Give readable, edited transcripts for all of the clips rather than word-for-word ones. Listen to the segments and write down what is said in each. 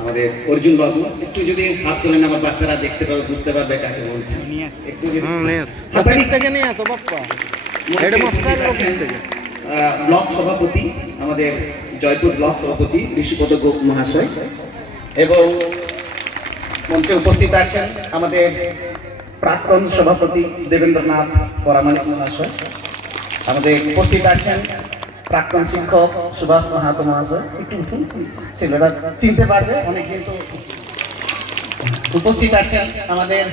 আমাদের অর্জুন বাবু একটু যদি হাত তোলেন আমার বাচ্চারা দেখতে পাবে বুঝতে পারবে কাকে বলছি। একটু যদি হাতারি থেকে নিয়ে আসো বাপ্পা হেডমাস্টার অফিস থেকে ব্লক সভাপতি আমাদের জয়পুর ব্লক সভাপতি ঋষিপদ গোপ মহাশয় এবং মঞ্চে উপস্থিত আছেন আমাদের প্রাক্তন সভাপতি দেবেন্দ্রনাথ পরামানিক মহাশয়, আমাদের উপস্থিত আছেন প্রাক্তন শিক্ষক সুভাষ মাহাতো মহাশয়। একটু উঠুন, ছেলেরা চিনতে পারবে অনেক, কিন্তু উপস্থিত আছেন আমাদের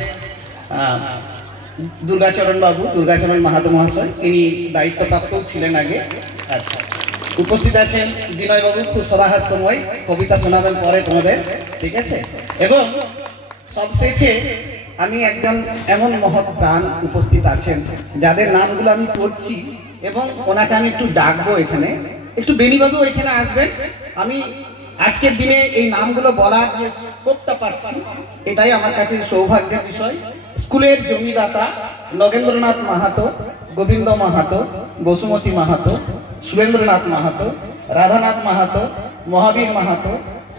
দুর্গাচরণ বাবু, দুর্গাচরণ মাহাতো মহাশয়, তিনি দায়িত্বপ্রাপ্ত ছিলেন আগে। আচ্ছা, উপস্থিত আছেন বিনয় বাবু, খুব সবাহার সময় কবিতা শোনাবেন পরে তোমাদের, ঠিক আছে। এবং সবশেষে আমি একজন এমন মহৎ প্রাণ উপস্থিত আছেন যাদের নামগুলো আমি পড়ছি এবং ওনাকে আমি একটু ডাকবো এখানে, একটু বেনিবাবু এখানে আসবেন। আমি আজকের দিনে এই নামগুলো বলার যে সুযোগটা পাচ্ছি এটাই আমার কাছে সৌভাগ্যের বিষয়। স্কুলের জমিদাতা নগেন্দ্রনাথ মাহাতো, গোবিন্দ মাহাতো, বসুমতী মাহাতো, সুরেন্দ্রনাথ মাহাতো, রাধানাথ মাহাতো, মহাবীর মাহাতো,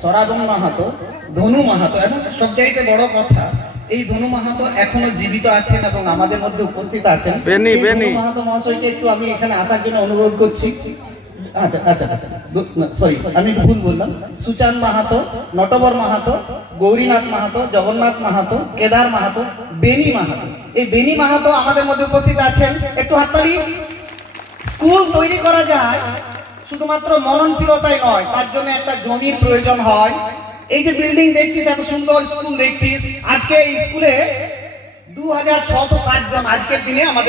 সরাবন মাহাতো, ধনু মাহাতো, এবং সবচাইতে বড় কথা এই ধনু মাহাতো এখনো জীবিত আছেন এবং আমাদের মধ্যে উপস্থিত আছেন। ধনু মাহাতো মহাশয়কে একটু আমি এখানে আসার জন্য অনুরোধ করছি। আচ্ছা আচ্ছা আচ্ছা, সরি আমি ভুল বললাম। সুচান মাহাতো, নটবর মাহাতো, গৌরীনাথ মাহাতো, জগন্নাথ মাহাতো, কেদার মাহাতো, বেনি মাহাতো, এই বেনি মাহাতো আমাদের মধ্যে উপস্থিত আছেন। একটু হাততালি। স্কুল তৈরি করা যায় শুধুমাত্র মননশীলতাই নয়, তার জন্য একটা জমির প্রয়োজন হয়। এই যে বিল্ডিং দেখছিস, এত সুন্দর স্কুল দেখছিস, আজকে এই স্কুলে 2660 জন আজকের দিনে আমাদের